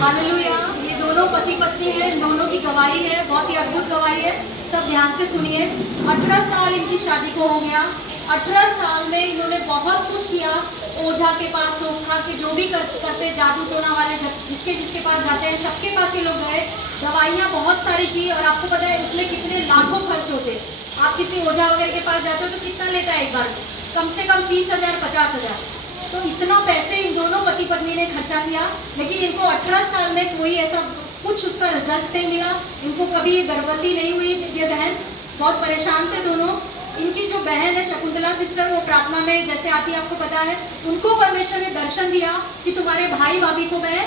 Hallelujah. ये दोनों पति पत्नी हैं, दोनों की गवाही है, बहुत ही अद्भुत गवाही है। सब ध्यान से सुनिए। 18 साल इनकी शादी को हो गया। 18 साल में इन्होंने बहुत कुछ किया। ओझा के पास, सोखा के जो भी करते, जादू टोना वाले जिसके जिसके पास जाते हैं सबके पास ये लोग गए। दवाइयाँ बहुत सारी की और आपको पता है उसमें कितने लाखों खर्च होते। आप किसी ओझा वगैरह के पास जाते हो तो कितना लेता है एक बार? कम से कम 30,000 50,000। तो इतना पैसे इन दोनों पति पत्नी ने खर्चा किया, लेकिन इनको 18 साल में कोई ऐसा कुछ उसका रिजल्ट नहीं मिला। इनको कभी गर्भवती नहीं हुई ये बहन। बहुत परेशान थे दोनों। इनकी जो बहन है शकुंतला सिस्टर, वो प्रार्थना में जैसे आती है, आपको पता है, उनको परमेश्वर ने दर्शन दिया कि तुम्हारे भाई भाभी को मैं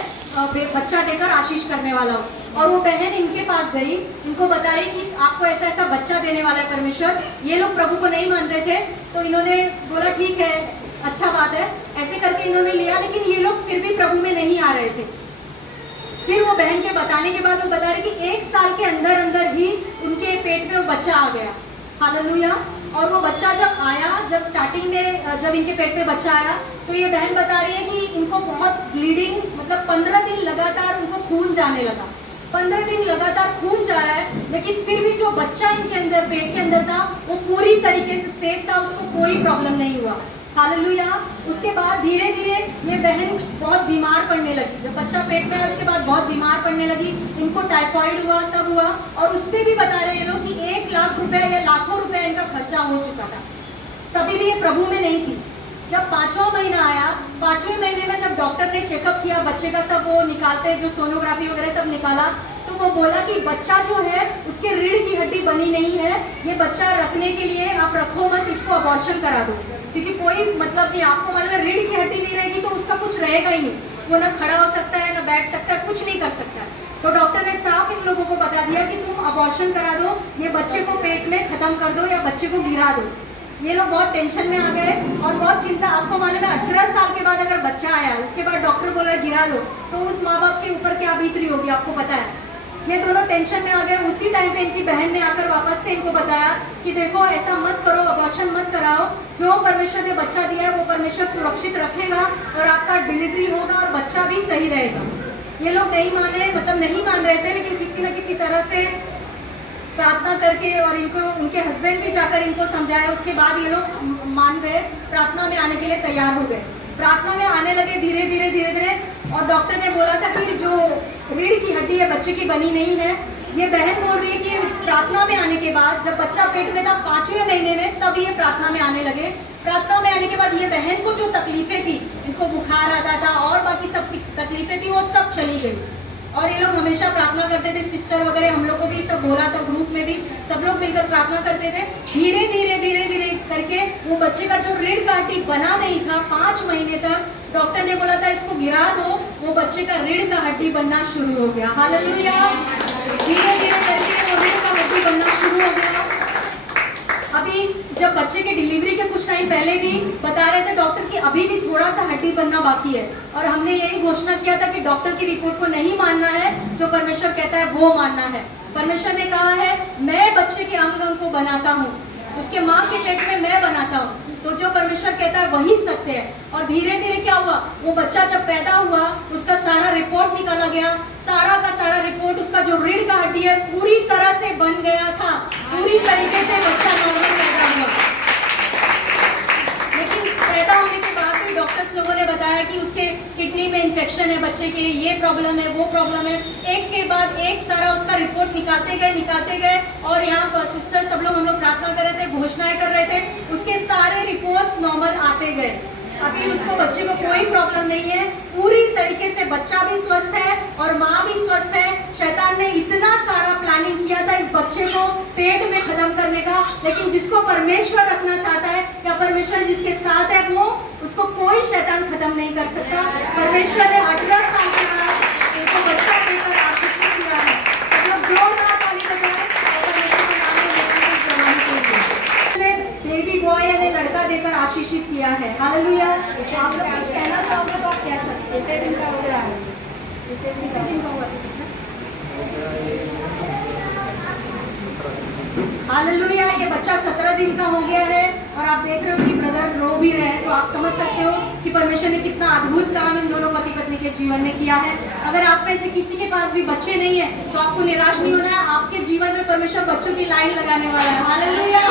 बच्चा देकर आशीष करने वाला हूँ। और वो बहन इनके पास गई, इनको बताई कि आपको ऐसा ऐसा बच्चा देने वाला है परमेश्वर। ये लोग प्रभु को नहीं मान रहे थे, तो इन्होंने बोला ठीक है, अच्छा बात है। ऐसे करके इन्होंने लिया, लेकिन ये लोग फिर भी प्रभु में नहीं आ रहे थे। फिर वो बहन के बताने के बाद वो बता रहे कि 1 साल के अंदर अंदर ही उनके पेट में वो बच्चा आ गया। हालेलुया। और वो बच्चा जब आया, जब स्टार्टिंग में जब इनके पेट में बच्चा आया, तो ये बहन बता रही है कि इनको बहुत ब्लीडिंग, मतलब 15 दिन लगातार उनको खून जाने लगा। 15 दिन लगातार खून जा रहा है, लेकिन फिर भी जो बच्चा इनके अंदर, पेट के अंदर था, वो पूरी तरीके से सेफ था, उसको कोई प्रॉब्लम नहीं हुआ। हालेलुया। उसके बाद धीरे धीरे ये बहन बहुत बीमार पड़ने लगी। जब बच्चा पेट में आया उसके बाद बहुत बीमार पड़ने लगी। इनको टाइफाइड हुआ, सब हुआ। और उस पर भी बता रहे हैं लोग कि 1 लाख रुपए या लाखों रुपए इनका खर्चा हो चुका था। तभी भी ये प्रभु में नहीं थी। जब 5वां महीना आया, 5वें महीने में जब डॉक्टर ने चेकअप किया, बच्चे का सब वो निकालते हैं, जो सोनोग्राफी वगैरह सब निकाला, तो वो बोला कि बच्चा जो है उसके रीढ़ की हड्डी बनी नहीं है। ये बच्चा रखने के लिए आप रखो मत, इसको अबॉर्शन करा दो, क्योंकि कोई मतलब नहीं। आपको मालूम है रीढ़ की हड्डी नहीं रहेगी तो उसका कुछ रहेगा ही नहीं। वो ना खड़ा हो सकता है, ना बैठ सकता है, कुछ नहीं कर सकता। तो डॉक्टर ने साफ इन लोगों को बता दिया कि तुम अबॉर्शन करा दो, ये बच्चे को पेट में खत्म कर दो या बच्चे को गिरा दो। ये लोग बहुत टेंशन में आ गए और बहुत चिंता। आपको मालूम है 18 साल के बाद अगर बच्चा आया, उसके बाद डॉक्टर बोला गिरा दो, तो उस माँ बाप के ऊपर क्या बीत रही होगी आपको पता है। ये दोनों टेंशन में आ गए। उसी टाइम पे इनकी बहन ने आकर वापस से इनको बताया कि देखो ऐसा मत करो, अबॉर्शन मत कराओ। जो परमेश्वर ने बच्चा दिया है वो परमेश्वर सुरक्षित रखेगा और आपका डिलीवरी होगा और बच्चा भी सही रहेगा। ये लोग नहीं माने, मतलब नहीं मान रहे थे, लेकिन किसी न किसी तरह से प्रार्थना करके और इनको उनके हस्बैंड भी जाकर इनको समझाया। उसके बाद ये लोग मान गए, प्रार्थना में आने के लिए तैयार हो गए। प्रार्थना में आने लगे धीरे धीरे धीरे धीरे। और डॉक्टर ने बोला था कि जो रीढ़ की हड्डी है बच्चे की बनी नहीं है। ये बहन बोल रही है कि प्रार्थना में आने के बाद, जब बच्चा पेट में था 5वें महीने में, तब ये प्रार्थना में आने लगे। प्रार्थना में आने के बाद ये बहन को जो तकलीफें थी, इनको बुखार आता था और बाकी सब तकलीफें थी, वो सब चली गई। और ये लोग हमेशा प्रार्थना करते थे, सिस्टर वगैरह हम लोग को भी सब बोला था, ग्रुप में भी सब लोग मिलकर प्रार्थना करते थे। धीरे धीरे धीरे धीरे करके वो बच्चे का जो रीढ़ का हड्डी बना नहीं था 5 महीने तक, डॉक्टर ने बोला था इसको गिरा दो, वो बच्चे का रीढ़ का हड्डी बनना शुरू हो गया। हालेलुया। धीरे धीरे करके वो रीढ़ का हड्डी बनना शुरू हो गया। अभी जब बच्चे के डिलीवरी के कुछ टाइम पहले भी बता रहे थे डॉक्टर कि अभी भी थोड़ा सा हड्डी बनना बाकी है, और हमने यही घोषणा किया था कि डॉक्टर की रिपोर्ट को नहीं मानना है, जो परमेश्वर कहता है वो मानना है। परमेश्वर ने कहा है मैं बच्चे के अंग अंग को बनाता हूँ, उसके माँ के पेट में मैं बनाता हूँ। तो जो परमेश्वर कहता है वही सत्य है। और धीरे धीरे क्या हुआ, वो बच्चा जब पैदा हुआ उसका सारा रिपोर्ट निकाला गया। सारा का सारा रिपोर्ट, उसका जो रीढ़ का हड्डी है पूरी तरह से बन गया था, पूरी तरीके से बच्चा नॉर्मल पैदा हुआ। लेकिन पैदा होने के बाद भी डॉक्टर्स लोगों ने बताया कि उसके किडनी में इन्फेक्शन है, बच्चे के ये प्रॉब्लम है, वो प्रॉब्लम है। एक के बाद एक सारा उसका रिपोर्ट निकालते गए। और यहाँ पर सिस्टर सब लोग, हम लोग प्रार्थना कर रहे थे, घोषणाएं कर रहे थे, उसके सारे रिपोर्ट्स नॉर्मल आते गए। अभी उसको बच्चे को कोई प्रॉब्लम नहीं है, पूरी तरीके से बच्चा भी स्वस्थ है और माँ भी स्वस्थ है। शैतान ने इतना सारा प्लानिंग किया था इस बच्चे को पेट में खत्म करने का, लेकिन जिसको परमेश्वर रखना चाहता है या परमेश्वर जिसके साथ है, वो उसको कोई शैतान खत्म नहीं कर सकता। परमेश्वर ने 18 साल के बाद उनको बच्चा देकर आशीषित किया है। मतलब जोरदार ताली बजाएं और परमेश्वर के नाम में बेबी बॉय यानी लड़का देकर आशीषित किया है। हालेलुया। आप लोग कुछ कहना चाहोगे तो आप कह सकते हैं। कितने दिन का हो गया है? कितने दिन का हुआ? हालेलुया। ये बच्चा 17 दिन का हो गया है और आप देख रहे हो कि ब्रदर रो भी रहे हैं, तो आप समझ सकते हो कि परमेश्वर ने कितना अद्भुत काम इन दोनों पति पत्नी के जीवन में किया है। अगर आप में से किसी के पास भी बच्चे नहीं है तो आपको निराश नहीं होना है, आपके जीवन में परमेश्वर बच्चों की लाइन लगाने वाला है। हालेलुया।